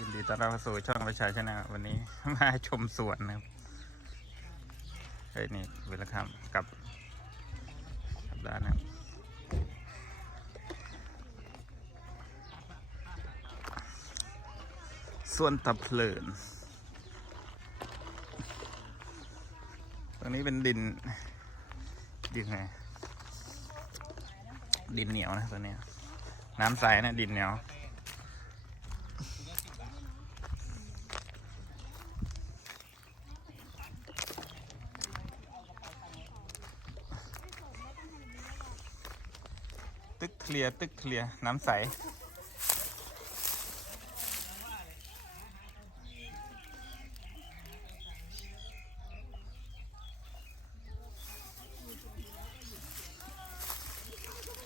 ยินดีต้อนรับสู่ช่องประชาชนะ วันนี้มาชมสวนนะครับเฮ้ยนี่เวลาคำกับกับด้านนะครับส่วนตะเพลิน ตรงนี้เป็นดินดินไงดินเหนียวนะตัวเนี้ยน้ำใสนะดินเหนียว ตึกเค ลียร์ตึกเคลียร์น้ำใส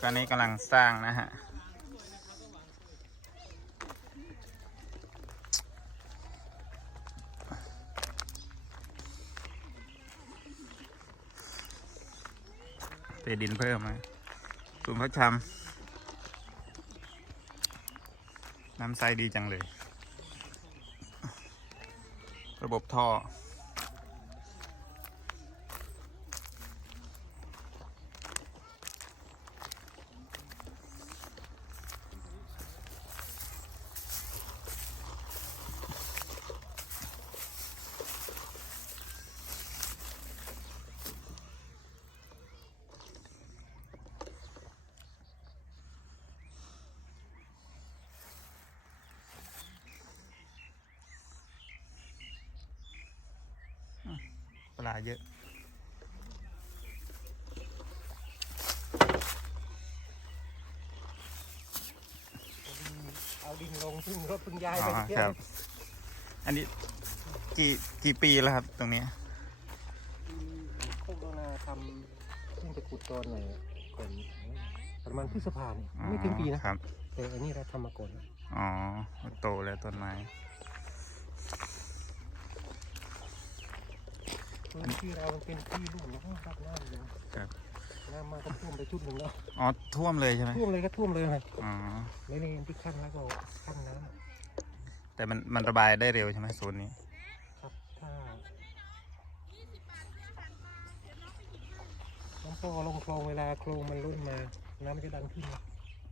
ตอนนี้กำลังสร้างนะฮะเทดินเพิ่มนะศูนพระชำ น้ำใสดีจังเลย ระบบท่อ เยอะ เอาดินลงซึ่งรถเพิ่งย้ายอ๋ไปอเที่คยรับอันนี้กี่กี่ปีแล้วครับ ตรงนี้ โคกโดนาทำเพิ่งไปขุดตอนไหนอะก่อนประมาณพฤษภาเนี่ยอ๋อไม่ถึงปีนะครับ แต่อันนี้เราทำมาก่อนนะอ๋อโตแล้วต้นไม้ พื้นที่เรามันเป็นที่ลุ่มแล้วก็รับน้ำเลยครับน้ำมาก็ท่วมไปชุดหนึ่งแล้วอ๋อท่วมเลยใช่ไหมท่วมเลยก็ท่วมเลยนะอ๋อไม่ได้ที่ขั้นแล้วก็ขั้นน้แต่มันมันระบายได้เร็วใช่ไหมโซนนี้ำครับถ้าน้ำพอลงคลองเวลาโคลงมันล้นมา น้ำมันจะดันขึ้นนะ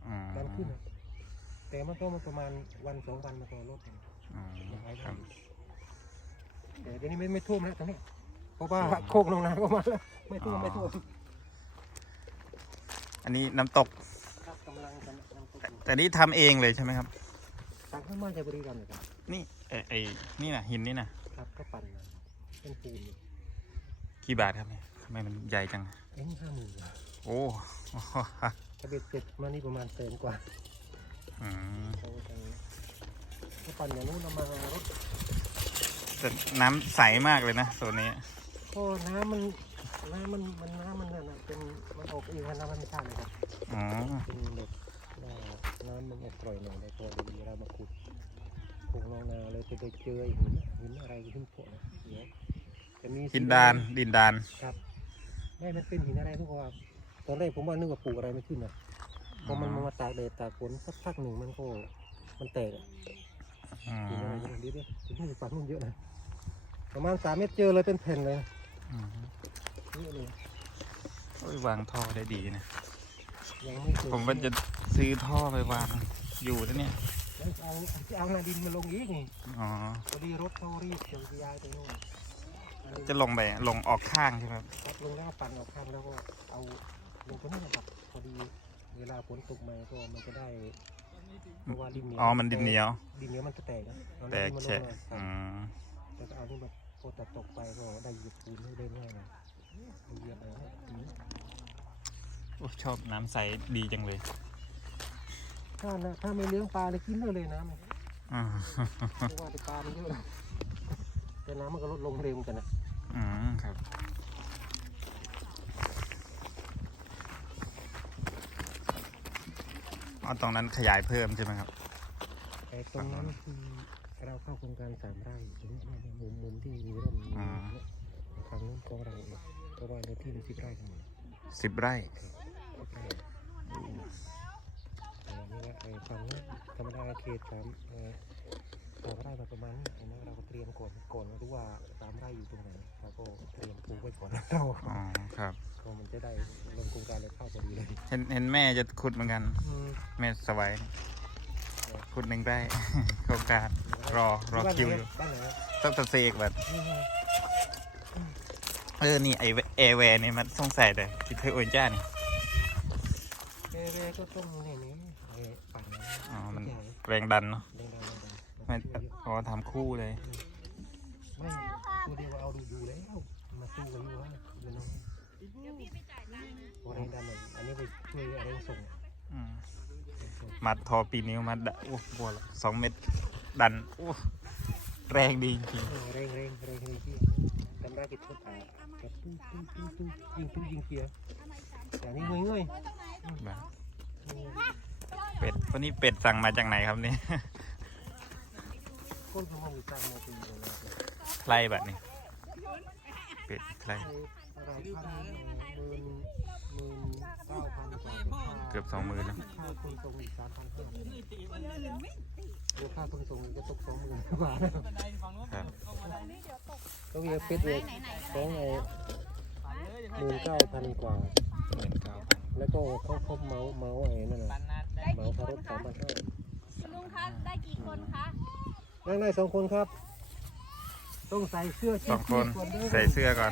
อ๋อดันขึ้นนะแต่มันก็มาประมาณวันสองวันมันก็ลดลงอ๋อครับแต่เดี๋ยวนี้ไม่ไม่ท่วมแล้วตอนนี้ เพราะว่าโคกลงนาก็มาแล้วไม่ท่วมไม่ท่วมอันนี้น้ำตก ครับกำลังกำลังกำลังแต่แต่นี่ทำเองเลยใช่ไหมครับสั่งข้าวมันจะบริกรรมเลยครับนี่ไอไอนี่นะหินนี่นะครับก็ปั่นมาเป็นปูนกี่บาทครับเนี่ยทำไมมันใหญ่จัง เอ็งห้าหมื่นโอ้ถ้าเบ็ดเสร็จมานี่ประมาณแสนกว่าอืมเขาจะก็ปั่นอย่างนู้นเอามารถแต่น้ำใสมากเลยนะโซนนี้ ก็น้ำมันน้ำมันมันน้ำมันเนี่ยนะเป็นมันออกเองนะน้ำธรรมชาติเลยครับอ๋อเป็นแบบว่าน้ำมันออกปล่อยหน่อยแต่พอดีเรามาขุดคงลงนาเลยจะไปเจอหินหินอะไรหินโผล่นะเดี๋ยวจะมีหินดานดินดานครับไม่มันเป็นหินอะไรทุกคนตอนแรกผมว่านึกว่าปลูกอะไรไม่ขึ้นนะพอมันมาตากแดดตากฝนสักพักหนึ่งมันก็มันแตกอะอ๋อหินอะไรอย่างนี้ด้วยหินที่ฝั่งนู้นเยอะนะประมาณสามเมตรเจอเลยเป็นแผ่นเลยอืม เยอะเลยโอ้ยวางท่อได้ดีนะ ยังไม่เคยผมว่าจะซื้อท่อไปวางอยู่แล้วเนี่ย แล้วจะเอาจะเอาหน้าดินมาลงอีกนี่อ๋อ พอดีรถเขารีบจะย้ายไปนู่นอันนี้จะลงไปลงออกข้างใช่ไหมครับครับลงแล้วก็ปั่นออกข้างแล้วก็เอาลงตรงนี้นะครับพอดีเวลาฝนตกมาก็มันจะได้เพราะว่าดินเหนียวอ๋อ มันดินเหนียว ดินเหนียวมันจะแตกนะเอาแตกน้ำมันลแฉะงมาครับอืมแล้วก็เอานี่มา โคตรตกไปก็ได้เหยียบปูนให้ได้ง่ายนะเหยียบอะไรนะอืมโอ้ชอบน้ำใสดีจังเลย ถ้านะถ้าไม่เลี้ยงปลาเลยกินเลยเลยน้ำเนี่ยอ่าเพราะว่าแต่ปลามันเยอะนะแต่น้ำมันก็ลดลงเร็วเหมือนกันนะอืมครับอ๋อตรงนั้นขยายเพิ่มใช่ไหมครับไอ้ตรงนั้นคือ เราเข้าโครงการสามไร่ตรงนี้เนี่ยมุมมุมที่มีร่มอ่าเนี่ยทางนู้นของเราเองเพราะว่าเนื้อที่มันสิบไร่ทั้งหมดสิบไร่โอเคเอ่อนี่ว่าไอ้ฝั่งนู้นธรรมดาเขตสามเอ่อสองไร่มาประมาณนี้เห็นไหมเราก็เตรียมก่อนก่อนรู้ว่าสามไร่อยู่ตรงไหนเราก็เตรียมปลูกไว้ก่อนเราอ๋อ ครับ ก็มันจะได้ลงโครงการเลยเข้าพอดีเลยเห็นเห็นแม่จะขุดเหมือนกันอืมแม่สวัย ขุดหนึ่งได้ โครงการรอรอคิวอยู่บ้านไหนอะต้องตะเสกแบบนี่ไงเออ นี่ไอแอร์แวร์นี่มันสงสัยเลยคิดเธอโอนจ้านี่เอเวก็ต้องนี่นี่ไอ้ปั่นนะอ๋อมันใหญ่แรงดันเนาะแดงๆแดงๆไม่นช่วยเยอะอ๋อทำคู่เลยไม่ตัวเดียวเอาดูอยู่แล้ว มาสู้กันอยู่แล้วเดี๋ยวน้องพอแรงดันเนี่ยอันนี้ไปช่วยแรงส่งอืม มัดทอปีนิ้วมัดดะโอ้โหสองเม็ดดันโอ้แรงดีจริงเออแรงแรงแรงแรงที่จำได้กี่ทุบอะแบบตู้ตู้ตู้ตู้ยิงตู้ยิงเกียร์แต่นี่เงยเงยๆแบบเป็ดวันนี้เป็ดสั่งมาจากไหนครับเนี่ยคนเขาห้องสร้างมาเป็นยังไงใครแบบนี้เป็ดใคร กือบสองหมื่นแล้วค่าขนส่งอีกสามพันห้าเดี๋ยวค่าขนส่งจะตกสองหมื่นกว่าครับก็มีเป็ดเอกสองไอ้หมื่นเก้าพันกว่าหมื่นเก้าพันแล้วก็เขาเขาเมาเมาไอ้นั่นน่ะเมาพารถสามพันห้าคุณลุงคะได้กี่คนคะนั่งได้สองคนครับ ต้องใส่เสื้อสองคนก่อนเด้อใส่เสื้อก่อน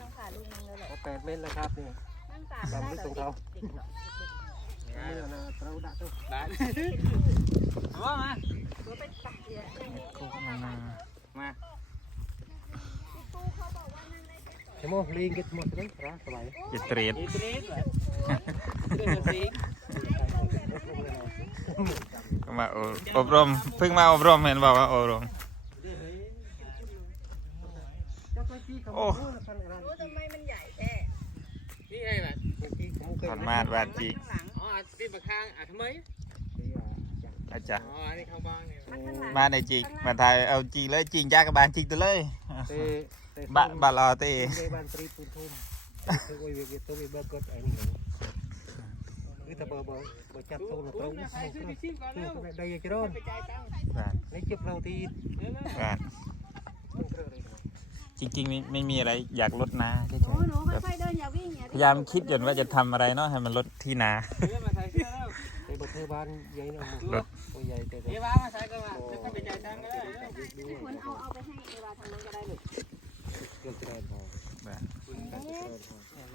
ต้องขาลุงเลย แหละเอาแปดเมตรแล้วครับนี่นั่งสามตามที่ตรงเขาเด็กๆหรอกเอาเนี่ยนะเราดักตัวตัวเป็นตักเดียวใช่ไหมลิงกิดหมดเลยครับสบายอิตรีดก็มาอบอบรมเพิ่งมาอบรมเห็นบอกว่าอบรมโอ้ รู้ทำไมมันใหญ่แท้ นี่ไงล่ะ ถ อนมาดวาจีข้างหลังอ๋อตีปากข้างอะทำไมอาจารย์อ๋ออันนี้เข้าบ้านไงมันข้างหลังมาในจีกมาถ่ายเอาจีเลยจีจ้ากระบาลจีตัวเลยบะบะรอเตบ้านตรีปุนทุ่มตัวไอ้เวกตัวไอ้เบอร์เกิดไอ้นี่นี่ถ้าเบอร์เบอร์เบอร์จับตัวเราต้องใส่ซื้อไปชิมก่อนแล้วได้ยังจะโดนไปจ่ายตังค์บาทในเจ็บเราทีเออนะบาท จริงๆไม่ไม่มีอะไรอยากลดนาเฉยโอ้หนูค่อยๆเดินอย่าวิ่งอย่าๆพยายามคิดอยู่ว่าจะทำอะไรเนาะให้มันลดที่นาเออมาใส่เสื้อแล้วไอ้เบอร์เธอบ้านใหญ่เนาะรถตัวใหญ่แต่เอวามาใส่ก็มาจะไปจ่ายตังค์ก็ได้พี่ฝนเอาเอาไปให้เอวาทางนู้นก็ได้ลูกเกิดจะได้พอบาท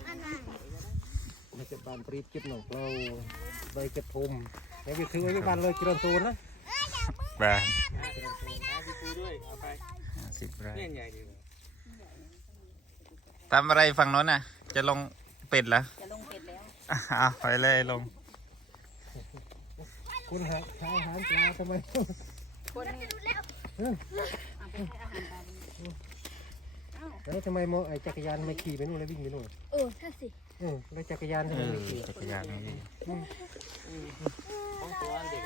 อันนั้นในจะบ้านตรีเจ็บหนองเราใบกระทมในวิธีไว้บ้านเลยเจริญตัวนะบาทเอาไปปูด้วยเอาไปสิบไร่เนี่ยใหญ่ดี ทำอะไรฝั่งโน้นน่ะ จะลงเป็ดเหรอจะลงเป็ดแล้วอะเอาไปเลยลง คุณหาหาอาหารปลาทำไมคนนี้เอาไปให้อาหารปลาเอ้าแล้วทำไมมอไอ้จักรยานไม่ขี่ไปนู่นแล้ววิ่งไปนู่นเออใช่สิเออแล้วจักรยานทำเอไมอไม่ขี่จักรยานนี่ของตัวเด็ก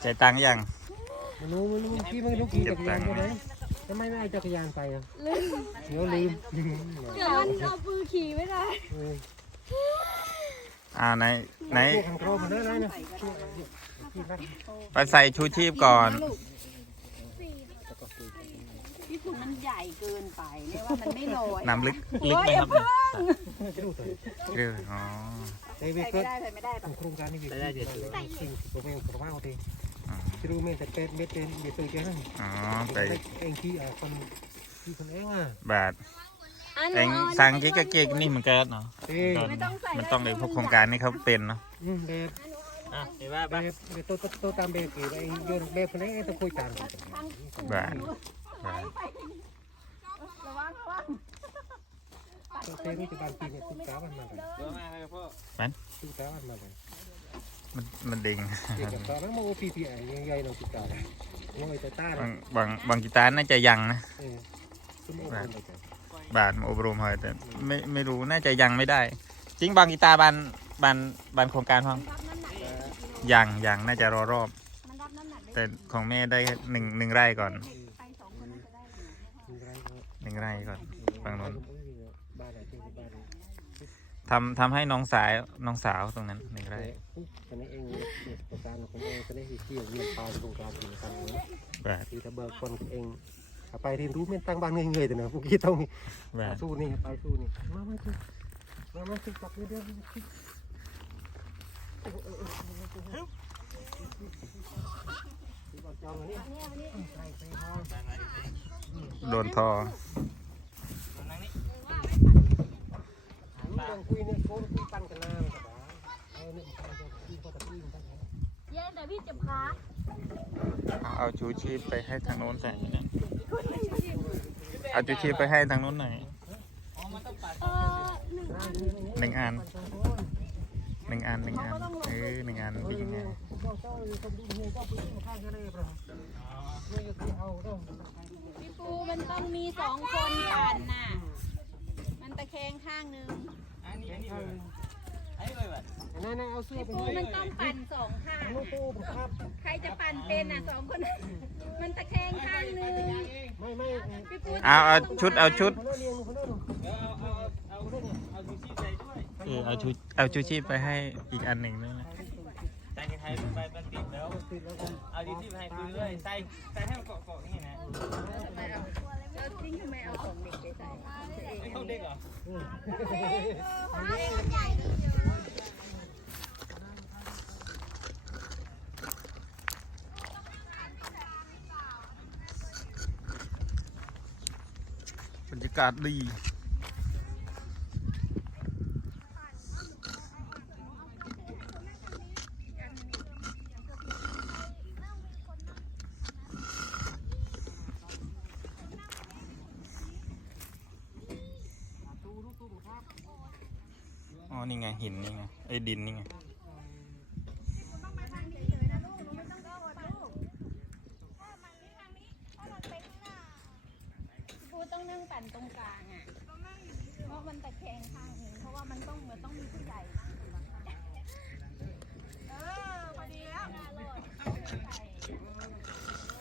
ใจายตังค์ยังไม่รู้ไม่รู้พี่ไม่รู้ขี่จักรยานไปไหน ทำไมไม่เอาจักรยานไปอะเดี๋ยวลืมเดี๋ยวมันเอาปืนขี่ไม่ได้เอออ่าไหนไหน พวกขังโครมันได้ไรนะพี่รักไปใส่ชูชีพก่อนพี่ฝุ่นมันใหญ่เกินไปเนี่ยว่ามันไม่ลอยน้ำลึกลึกไหมครับจะดูตัวเรืออ๋อไอ้เวใส่เกิไม่ดได้ใส่ไม่ได้ปะโครงการนี้วิ่งสิ่งที่ผมเองผมว่าเอาทีอ๋อจะ รู้ไหมแต่เป็ดเม็ดเป็นเดี๋ยวตัวเจ้าอ๋อไป เองที่อะคนที่คนเองอะบาทเองสั่งกิ๊กกะเก๊กนี่เหมือนกันเนาะเอ้ยมันมันต้องในพวกโครงการนี่เขาเป็นเนาะอืมแบบอะเอวาแบบแบบตัวตัวตัวตามแบบกี่ไอ้โยนแบบคนเองต้องคุยกันบาทบาทระวังระวังตัวเต้นี่จะบานปีเนี่ยตุ๊กตามันมาเลยตัวมาให้พ่อตุ๊กตามันมาเลย มันมันดิ่งเด็กกับตาแล้วมันโอพีพีไอ้ยังใหญ่เราตุ๊กตาเลยงอยแต่ตาบาเนาะงบางบางกีตาร์น่าจะยังนะเออคุณโอ้คนเลยจ้ะบาทอบรมเหรอแต่ไม่ไม่รู้น่าจะยังไม่ได้ จริงบางกีตาร์บานบานบานโครงการห้องรับน้ำหนักได้ยังยังน่าจะรอรอบมันรับน้ำหนักได้แต่ของแม่ได้แค่หนึ่งหนึ่งไร่ก่อนไปสองคนน่าจะได้อยู่มีไรก็หนึ่งไร่ก่อนฝั่งโน้นบ้านไหน ที่บ้านทำทำให้น้องสายน้องสาวตรงนั้นหนึ่งไร่ตอนนี้เองเนี่ยประการของเองตอนนี้เที่ยวเวียนปลาตรงกลางถึงกันเลยแบบที่ตะเบิกคนเองเอาไปเรียนรู้เม่นตั้งบ้านเงยๆแต่เนอะพวกกี้ต้องแบบสู้นี่ไปสู้นี่มามาสู้มามาสู้จับเดี๋ยวเดี๋ยวจองนี่ใส่ใส่ห้องโดนทอ นั่งนี่ รู้เรื่องคุยเนี่ยโค้งคุยกันกันนานกับเออนี่มันจะคุยเขาตะกี้มันเย็นแต่พี่เจ็บขาเอาเอาชูชีพไปให้ทางโน้นใส่เนี่ยเอาชูชีพไปให้ทางโน้นหน่อยอ๋อมันต้องปัดเออหนึ่งอันหนึ่งอันหนึ่งอันหนึ่งอันเออหนึ่งอันดีไงพี่ปูมันต้องมีสองคนปั่นน่ะมัน ตะแคงข้างหนึงอันนี้อันนี้เลยอันนี้เลยแบบนั่นเอาเสื้อไปปูให้มันต้องปั่นสองข้างลูกปูผมครับ ใครจะปั่นเป็นน่ะสองคนน่ะมันตะแคงข้างหนึงไม่ไม่พี่ปูเอาเอาชุดเอาชุดคนนั้นเรียนคนนั้นเดี๋ยวเอาเอาเอาเอาเอาชูชีพใส่ด้วยเออเอาชูเอาชูชีพไปให้อีกอันหนึ่งด้วยนะใส่ไทยไปมันติดแล้ว ติดแล้วเอาชูชีพให้คุณด้วยใส่ใส่ให้มันเกาะเกาะนี่นะ บรรยากาศดีอ๋อ นี่ไง หินนี่ไงไอ้ยดินนี่ไง พี่ปูต้องนั่งปั่นตรงกลางอะ เพราะมันตะแคงข้างหนึงเพราะว่ามันต้องเหมือนต้องมีผู้ใหญ่นั่งอยู่ข้างเออพอดีแล้วน่ารอดเอาให้ใส่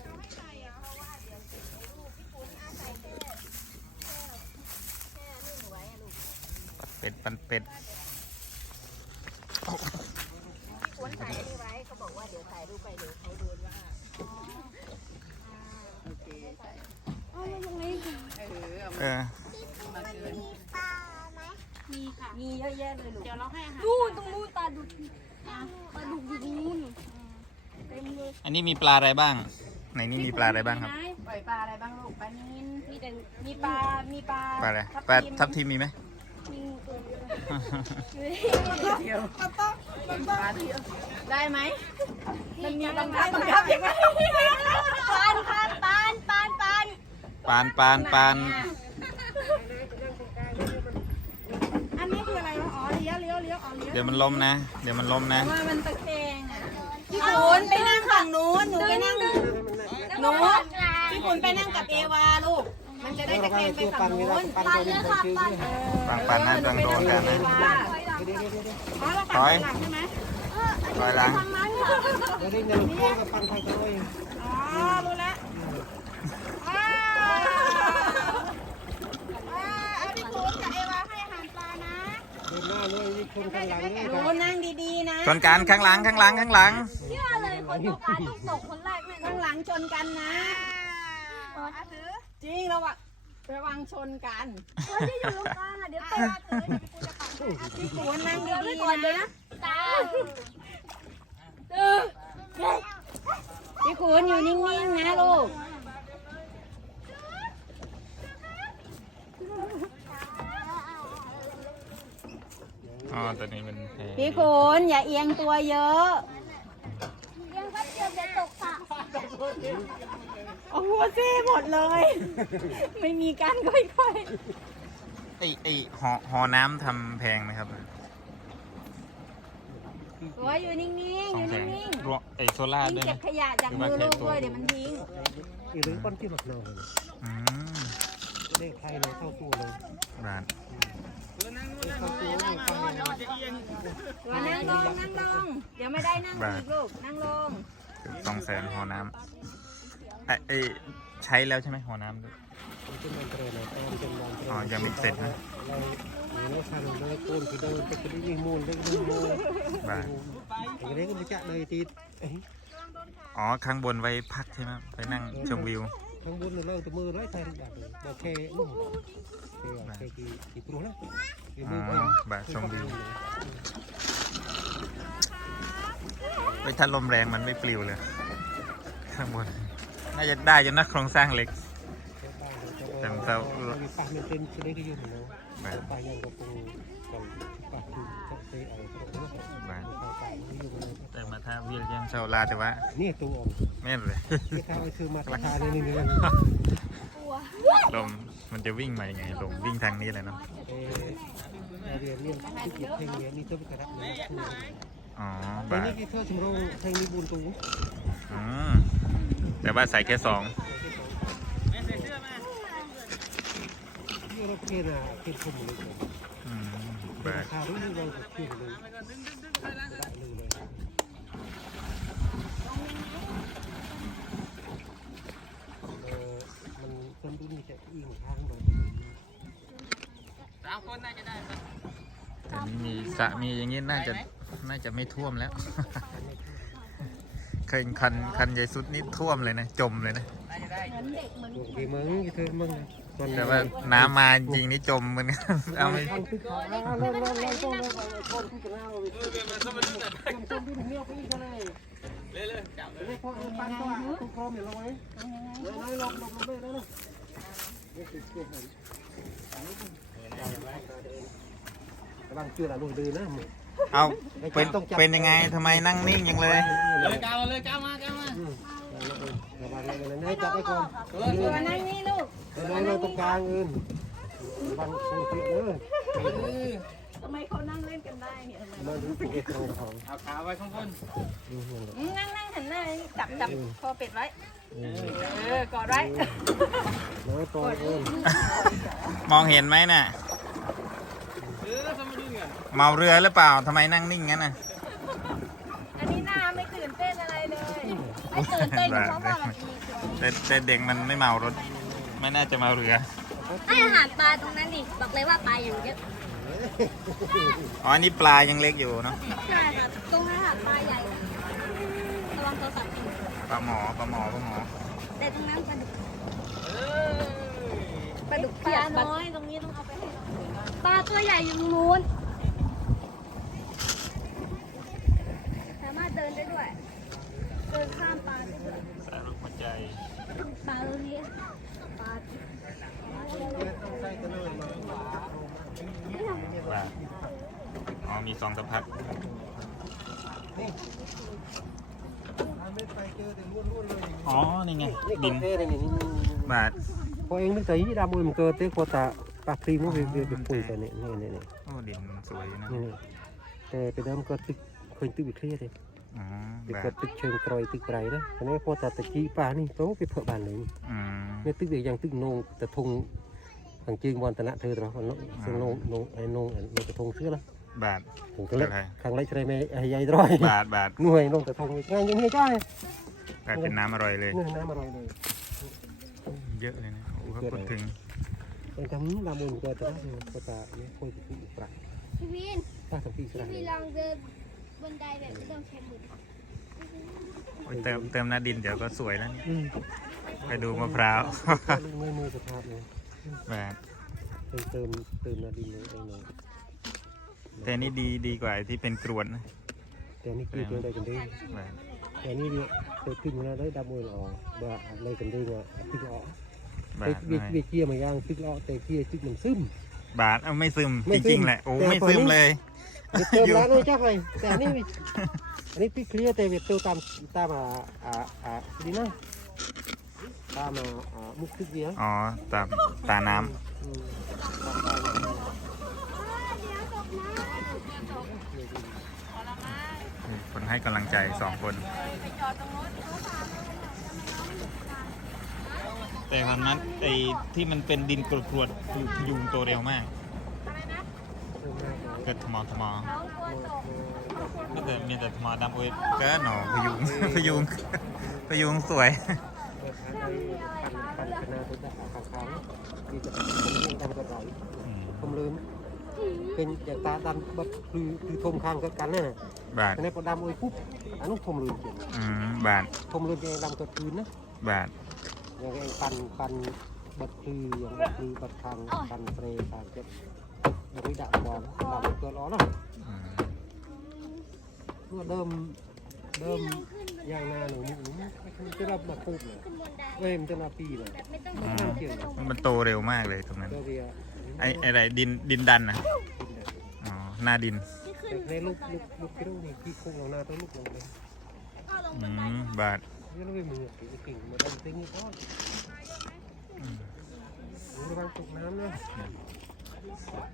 เอาให้ใส่อะเพราะว่าเดี๋ยวลูกพี่ปูนอาศัยแค่แค่แค่นี่หนูไว้อะลูก เป็ดปันเป็ดพี่ปูนใส่นี่ไว้เขาบอกว่าเดี๋ยวถ่ายรูปไปเดี๋ยวเขาดูว่าโอเคใส่เอาแล้วยังไงเออมีค่ะมีเยอะแยะเลยลูกเดี๋ยวเราให้อาหารดูตรงนู้นปลาดุกปลาดุกอยู่ตรงนู้นเต็มเลยอันนี้มีปลาอะไรบ้างในนี้มีปลาอะไรบ้างครับปล่อยปลาอะไรบ้างลูกปลานินมีแต่มีปลามีปลาปลาอะไรทับปลาทิมทับทิมมีไหมมีงู ตัวเดียวเดียวได้ไหมมันมีบังคับบังคับยังไงปานปานปานปานปานปานปานปานอันนี้คืออะไรวะอ๋อเลี้ยวเลี้ยวเลี้ยวอ๋อเลี้ยวเดี๋ยวมันล้มนะ เดี๋ยวมันล้มนะว่ามันตะแคงอะพี่ขุนไปนั่งฝั่งนู้นหนูไปนั่งหนูพี่ขุนไปนั่งกับเอวาลูก มันจะได้ตะแคงไปฝั่งนู้นปันเลยค่ะปันปังปันนะต้องโดนกันนะอ๋อเราปั่นหลังใช่ไหมถอยหลังเดี๋ยวได้เงินพวกกับปันไทยกันเลยอ๋อรู้แล้วอ่าอ่าเอาพี่ขุนกับเอวาให้อาหารปลานะเดินหน้าเลยนี่คนข้างหลังนี่หนูนั่งดีๆนะชนกันข้างหลังข้างหลังข้างหลังเชื่อเลยคนตกปลาต้องตกคนแรกแน่ข้างหลังชนกันนะ จริงระวังระวังชนกันเฮ้ยอยู่ตรงกลางอะเดี๋ยวตัวถือเดี๋ยวพี่ปูจะปัดให้พี่ปูนั่งดีๆนะตาพี่ขุนอยู่นิ่งๆนะลูกอ๋อตัวนี้เป็นแพพี่ขุนอย่าเอียงตัวเยอะเอียงก็เดี๋ยวจะตกสระ โอ้โหเซ่หมดเลย ไม่มีการค่อยไอไอหอหอน้ำทำแพงไหมครับๆโอ้ยอยู่นิ่งๆสอองยู่แสนนิ่งรวมไอโซล่าๆร์ทิ้งด้วยเก็นะบขยะจากมือลูกด้วยเดี๋ยวมันทิ้งอีหรือคนที่หมักนองเลยอืมเลขไทยเลยเข้าตัวเลยร้านเออนั่งนู่นนั่งนู่นนั่งนู่นนั่งนู่นจะเอียงตัวนั่งลงนั่งลง เดี๋ยวไม่ได้นั่งอีกลูก นั่งลง สองแสนหอน้ำ ไอไอใช้แล้วใช่ไหมหอน้ำด้วยมันจะมันเตรนะตามจนวันเตรอ๋อยังไม่เสร็จนะเราเนี่ยเราทำเราโกนคือเดินไปก็ได้มูลได้มูลมูลบาทอย่างนี้ก็ไม่จะเลยตีเอ้ยอ๋อ ข้างบนไว้พักใช่ไหมไปนั่งชมวิว ข้างบนเราตัวมือร้อยไทยบาทโอเคนู่นโอเคโอเคกี่กี่ปรุงแล้วกี่มืออ๋อบาทชมวิว ไปถ้าลมแรงมันไม่ปลิวเลย ข้างบน น่าจะได้จนนะโครงสร้างเล็ก แต่มันจะมีปากมันเป็นจะได้ก็ยืนเนาะบาทปากยังกับปรุงกับปากคือจะเตะเอาก็ได้บาทปากปากมันยืนเลยแต่มาท่าวิลเลียมเชาลาแต่ว่านี่ตัวอ่อนแม่นเลย ที่ข้าวคือมาราคานี่นี่นี่ลมมันจะวิ่งมายังไงลมวิ่งทางนี้เลยเนาะเออเรียนเรียนที่เก็บเพลงเนี้ยมีตัวกระดับนี่อ๋อแต่บาทนี่คือข้าวสมรองเพลงมีบุญตู อืม แต่ว่าใส่แค่สองที่เราเพลงอะเพลงคนเลยอืมบาราทคารุ่นเราจะขึ้นเลยได้เลยเลยเออมันต้นรุ่นมีแต่อิงทางเลยสามคนน่าจะได้ไหมแต่นี่มีสระมีอย่างนี้น่าจะน่าจะไม่ท่วมแล้วเคยคันคันใหญ่สุดนี่ท่วมเลยนะ จมเลยนะน่าจะได้เหมือนเด็กเหมือนโอเคมึงเธอมึงแต่ว่าน้ำมาจริงนี่จมเหมือนกันเอาไม่ทางที่ขาแล้วแล้วแล้วแล้วต้องแล้วคนที่จะเล่าไปต้นต้นที่เหี้ยวไปอีกเลยเรื่อยๆจับเลยไม่พอปั้นก็ตุ้งครอมอย่าลงไว้เลยเลยลงลงลงเลยเลยนี่คือเกี่ยวกับกำลังเชื่อละลุงดื้อนะมึง เอาเป็นเป็นยังไงทำไมนั่งนิ่งยังเลยเลยก้าวมาเลยก้าวมาก้าวมาระวังเลยนะจับไปก่อนตัวนั่งนี่ลูกเลยเลยตรงกลางอื่นระวังคงเสียเลยทำไมเขานั่งเล่นกันได้เนี่ยทำไมมาดูสิเอ็ดตรงของเอาขาไว้ข้างบนอืมนั่งนั่งหันหน้าจับจับคอเป็ดไว้เออกอดไว้น้อยตรงอื่นมองเห็นไหมน่ะ เออสมดุลกัน เมาเรือหรือเปล่าทำไมนั่งนิ่งงั้นน่ะ อันนี้หน้าไม่ตื่นเต้นอะไรเลยไม่ตื่นเต้นเพราะว่ามันมีแต่แต่เด็กมันไม่เมารถ ไม่น่าจะเมาเรือ ให้อาหารปลาตรงนั้นดิบอกเลยว่าปลาอย่างเยอะอ๋ออันนี่ปลายังเล็กอยู่เนาะ ใช่ค่ะตรงนั้นค่ะปลาใหญ่ระวังโทรศัพท์ปลาหมอ ปลาหมอ ปลาหมอ แต่ตรงนั้นปลาดุกเออปลาดุกปเพียลาบปลาน้อยตรงนี้ต้องเอาไปให้น้องหน่อยก่อนปลาตัวใหญ่อยู่ตรงนู้น สามารถเดินได้ด้วย เดินข้ามปลาได้ด้วยสายรูปหัวใจปลาตรงนี้ปลาต้องใส่กันเลยมาปลาอ๋อมีสองสะพัดไม่ไปเจอแต่ล้วนๆเลยอ๋อ นี่ไงนี่ดิดินนเท่เลยนี่บาทพอเองนึกแต่ยี่ดำมันเกิดเต้พอตาปากครีมมันเป็นเป็นปุ๋ยแต่นี่นี่นี่นี่โอ้ดินมันสวยนะนี่แต่ไปเดิมก็ตึกเคยตึกวิเครียดเลย อ๋อไปบาก็ทตึกเชิงกรอยตึกไรนะอันนี้พอตาตะกี้ป่านี่ต้องไปเผื่อบานเลยนี่อืมนี่ตึกเดียวยังตึกนงตะทงทางจีนวันตนะเธอตรอมันซึ่งนงนงไอ้นงไอ้ตะทงเสื้อละบาทผมก็เลยอะไรขังไรใช่ไหมไอ้ใหญ่ร้อยบาทบาทหน่วยนงตะทงง่ายยังไม่ใช่กลายเป็นน้ำอร่อยเลยนี่น้ำอร่อยเลยเยอะเลยนะโอ้โหพูดถึงเป็นทำลามุนก็แต่ว่าพอตาเนี่ยคอยตึกปลาพี่วิน ป้าสังกีสระพี่ลองเดินบนไดแบบไม่ต้องใช้มือโอ้ยเติมเติมหน้าดินเดี๋ยวก็สวยแล้วนี่อืมไปดูมะพร้าว ลูกมือมือสภาพเลยบาทเติมเติมเติมนาดินเลยเองเลยแต่นี่ดีดีกว่าไอ้ที่เป็นกรวดนะแต่นี่คือเติมได้กันดีบาทแต่นี่เนี่ยเติมขึ้นมาได้ดำมือหรอบ่เลยกันดีอะตึกออกบาไปทเบียเบียเกียมาย่างตึกออกแต่เกียตึกมันซึม บาทเอาไม่ซึมไม่จซึมริงๆแหละโอ้แต่ไม่พอซึมนี้เลยเติมร้านเลยจ้าใครแต่นี่อันนี้ตึกเคลีย ร์แต่เวทเติมตามตามอ่าอ่าอ่าดีนะตามอ่าอ่ามุกตึกเดียวอ๋อตามตาน้อืมำคนให้กำลังใจสองคนแต่ความนั้นไอ้ที่มันเป็นดินกรวดๆคือพยุงตัวเร็วมาก เกิดทมอทมอก็แต่มีแต่ทมอดำอุ้ยก็หนอพยุงพยุงพยุงสวยปิดทางให้ปั่นปั่นชนะตัวจะขาวขาวดีจะผมเลี้ยงกันก็ได้อืมผมลืมเป็นอย่างตาดันบัดคือคือทมข้างกันกันน่ะบาทอันนี้พอดำโอ้ยปุ๊บอันนู้นทมลืมเขียนอืมบาททมลืมยังดำตัวคืนนะบาทอย่างไอ้ปั่นปั่นบัดคืออย่างบัดคือบัดทางปั่นเปรย์ทางเจ็บอย่างนี้ดั บบอลดำตัวล้อเนาะอืมเมื่อเดิมเดิมยางนาหนูหนูมันจะรับมาคูบเลยขึ้นบนได้เอ้ยมันจะนาปีเลยแบบไม่ต้องอืมเกี่ยวกับมันโตเร็วมากเลยตรงนั้นเดเรียไอ้ไอ้อะไรดินดินดันนะอ๋อหน้าดินที่ขึ้นในลูกลูกลูกที่ลูกนี่ที่โค้งเราหน้าตัวลูกลงเลยก็ลงอืบันไดมบาทนี่เราไม่มือเก่งมาดันติ้งนี่ก็อืมระวังตกน้ำนะมาครับ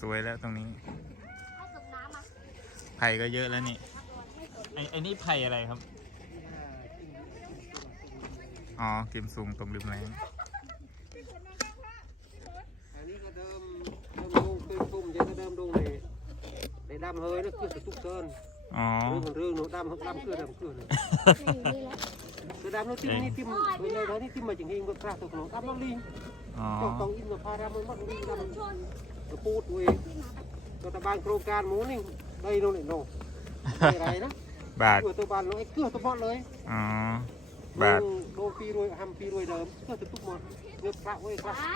สวยแล้วตรงนี้ให้ตกน้ำอะไผ่ก็เยอะแล้วนี่ไอ้ไอ้นี่ไผ่อะไรครับ อ๋อเกมซุงตรงริมแรงอันนี้ก็เดิมเดิมดูเคยซุ่มจะก็เดิมดูในในดำเฮยนะคือตุกเกินอ๋อเรื่องเรื่องหนูดำดำคือดำคือเลยนี่นี่แหละคือดำแล้วที่นี่ที่มันเลยเลยนี่ที่มาจริงๆก็กล้าตกหนูดำแล้วลิงอ๋อต้องต้องอินกับพาดำมันมัดลิงดำกระ ปูดเวยก็ตะบานโครงการหมูนี่ได้โน่นนี่โน่อะไรนะบาทเกือตัวบานเลยเกือตัวบอดเลยอ๋อบาทโดนปีรวยทำปีรวยเดิมเกือตัวทุกหมดเงือกพระเว้ยพระอ่า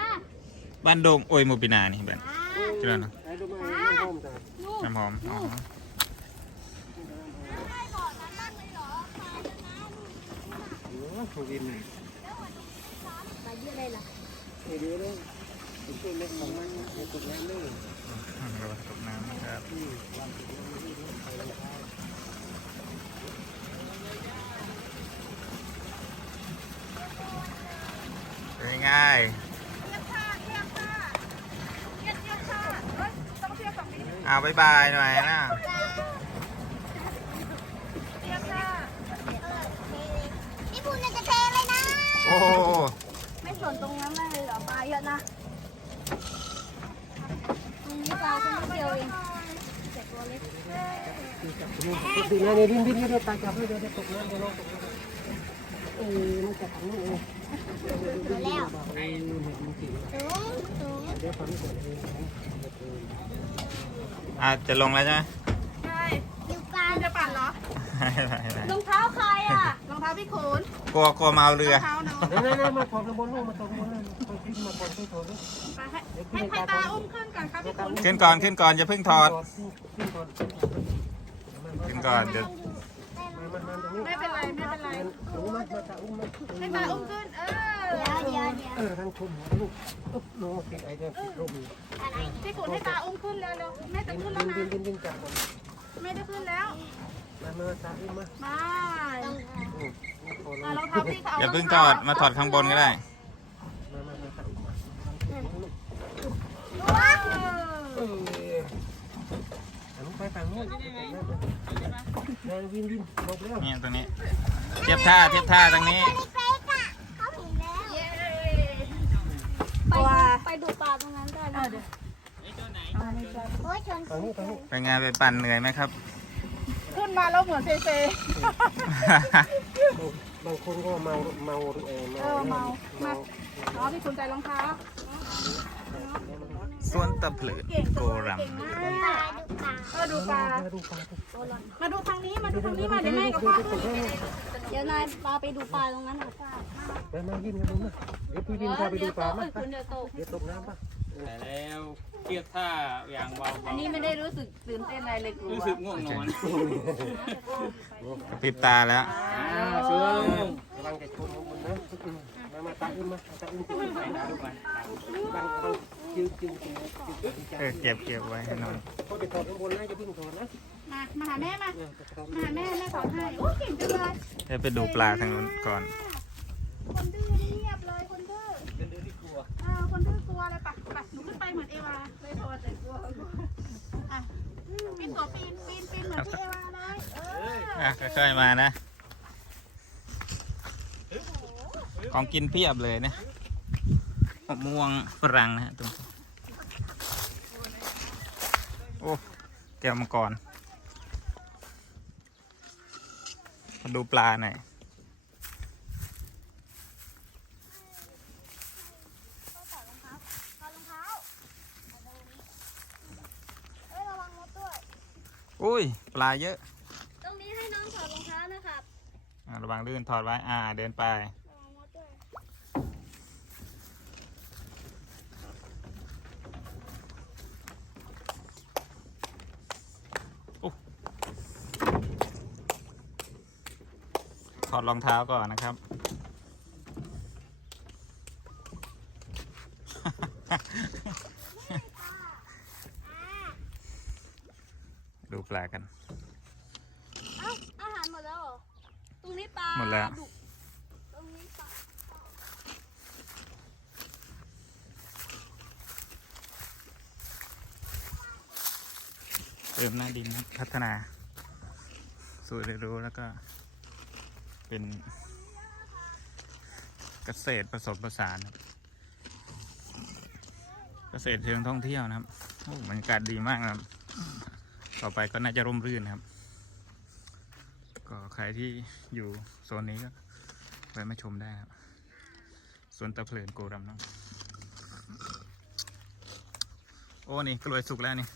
บ้านโดงโอ้ยโมปินานี่บ้านอ่าที่นั่นนะไอ้ดูมาไอ้ห้องจ้ะน้ำหอมอ๋อได้บ่อนั้นบ้างเลยเหอพาจะน้โอ้โหวินำมาเยอะเลยล่ะเดียวเลย ไอ้ตัวเล็กของมันไอ้ตัวเล็กนี่ระวังตกน้ำนะครับที่วางตัวนี้ไปเลยครับเป็นง่ายเอาบายบายหน่อยนะนี่พูดจะเทเลยนะ โอ้โหไม่สนตรงนั้นเลยเหรอปลาเยอะนะ ตรงนี้ปลาแค่นิดเดียวเองแต่ตัวเล็กดูนะนี่ดินดินเดี๋ยวตายจับเลยเดี๋ยวตกน้ำเดี๋ยวลงตกน้ำเออมันจะทำนี่เองตัวแล้วเออเห็นมันจริงสูงสูงเดี๋ยวฟังก่อนเองอะจะลงแล้วใช่ไหมดูปลาจะปั่นเหรอไม่ไม่ไม่รองเท้าใครอะรองเท้าพี่ขุนกลัวกลัวเมาเรือรองเท้าน้องเดี๋ยวนั่นมาถอดบนลูกมาถอดบนลูกมา ขึ้นมาก่อนขึ้นถอดไปให้ให้ให้ตาอุ้มขึ้นก่อนครับพี่ขุนขึ้นก่อนขึ้นก่อนอย่าเพิ่งถอดขึ้นก่อนขึ้นก่อนเดี๋ยวมามามาตรงนี้ไม่เป็นไรไม่เป็นไรรู้ไหมมาตาอุ้มมาให้ตาอุ้มขึ้นเอเดี๋ยวอเดี๋ยวเดี๋ยวเออทางชมหัวลูกอุ๊บน้องติดไอ้เจ้าติดร่มอะไรเนี่ยพี่ขุนให้ตาอุ้มขึ้นเร็วๆแม่จะดินขึ้นดิแล้วนดินนะดินดินจับก่อนแม่จะขึ้นแล้วมามาตาอุ้มมามาต้องอะรองเท้าพี่เขาอย่าเพิ่งถอดมาถอดข้างบนก็ได้ มามามาตาอุ้มมา เออเอออันนู้นไปฝั่งนู้นนายวินวินบอกแล้วเนี่ยตรงนี้ เทียบท่าเทียบท่าตรงนี้เป๊กอะเขาเห็นแล้วเย้ไปไปดูปลาตรงนั้นได้นะโอ้ยชนฝั่งนี้ฝั่งนี้เป็นไงไปปั่นเหนื่อยไหมครับ ขึ้นมาแล้วเหมือนเซเซบางคนก็เมาเมาเออเออเมาเมาเมาอ๋อพี่ขุนใส่รองเท้า สวนตะเพลิดเก่งโกจังเลยรัมเก่งมปากลาดูปลาเออดูปลาดูปลามาดูทางนี้มาดูทางนี้มาเดี๋ยวแม่กับพ่อขึ้นเดี๋ยวนายปลาไปดูปลาตรงนั้นหน่อยไปมายินกันดูนะเดี๋ยวพี่วินพาไปดูปลามาคุณเดี๋ยวตกเดี๋ยวตกน้ำป่ะแต่แล้วเทียบท่าอย่างเบาอันนี้ไม่ได้รู้สึกตื่นเต้นอะไรเลยกลัๆรู้วสึกง่วงนอนกระพริบตาแล้วอ่าเชื่อระวังจะชนมันนะมามาตาอุ้มมาตาอุ้มไปดูกัน ดูกันบางบางยืนยืนยืนยืนเออเก็บเก็บไว้ให้หน่อยเขาจะถอดข้างบนนะจะพึ่งถอดนะมามาหาแม่มาเนี่ยจะถอดมาหาแม่แม่สอนให้โอ้เก่งจังเลยเดี๋ยวไปดูปลาทางนู้นก่อน คนดื้อเงียบเลยคนดื้อเป็นเรื่องที่กลัวอ่าคนดื้อกลัวเลยปะปะหนูขึ้นไปเหมือนเอวาเลยโทษแต่กลัวอะปีนตัวปีนปีนปีนเหมือนพี่เอวาเลยเอออะค่อยๆมานะของกินเพียบเลยนะมะม่วงฝรั่งนะฮะตรง โอ้แก้วมังกรมาดูปลาหน่อยอุ้ย ปลาเยอะ ตรงนี้ให้น้องถอดรองเท้านะครับ ระวังลื่นถอดไว้ อ่า เดินไป อดรองเท้าก่อนนะครับ ดูปลากัน เอ้าอาหารหมดแล้วเหรอ ตรงนี้ปลาหมดแล้ว ดุตรงนี้ปลาเติมหน้าดินครับพัฒนา สู่เรียนรู้แล้วก็ เป็นเกษตรผสมผสานครับเกษตรเชิงท่องเที่ยวนะครับโอ้บรรยากาศดีมากนะครับ ต่อไปก็น่าจะร่มรื่นนะครับ ก็ใครที่อยู่โซนนี้ก็แวะมาชมได้ครับสวนตะเพลินโกรำน้องโอ้นี่กล้วยสุกแล้วนี่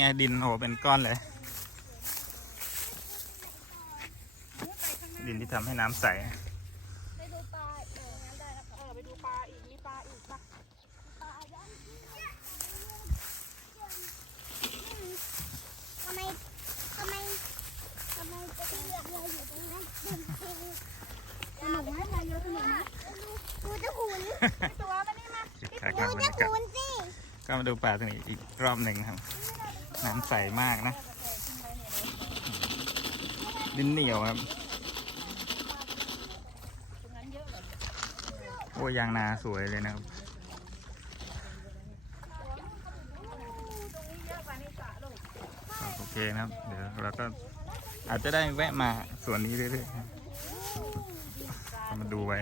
ไงดินโอ้เป็นก้อนเลย ดินที่ทำให้น้ำใส ไปดูปลาเอองั้นได้แล้วครับเออไปดูปลาอีกมีปลาอีกปะปลาย่างทำไมทำไมทำไมจะที่เรือเรืออยู่ตรงนั้นดึงดึงสนุกไหมพายเรือสนุกไหมดูจะหุ่นตัวมันนี่มาคึกคักนะบรรยากาศหุ่นสิ ก็มาดูป่าตรงนี้อีกรอบหนึ่งครับ น้ำใสมากนะ ดินเหนียวครับตรงนั้นเยอะเหรอโอ้ยางนาสวยเลยนะครับโอเคนะครับ เดี๋ยวเราก็อาจจะได้แวะมาสวนนี้เรื่อยๆครับมาดูไว้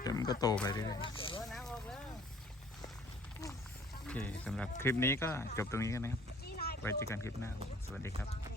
เดี๋ยวมันก็โตไปเรื่อยเออน้ำออกแล้ว ๆโอเค สำหรับคลิปนี้ก็จบตรงนี้กันนะครับ ไว้เจอกันคลิปหน้า สวัสดีครับ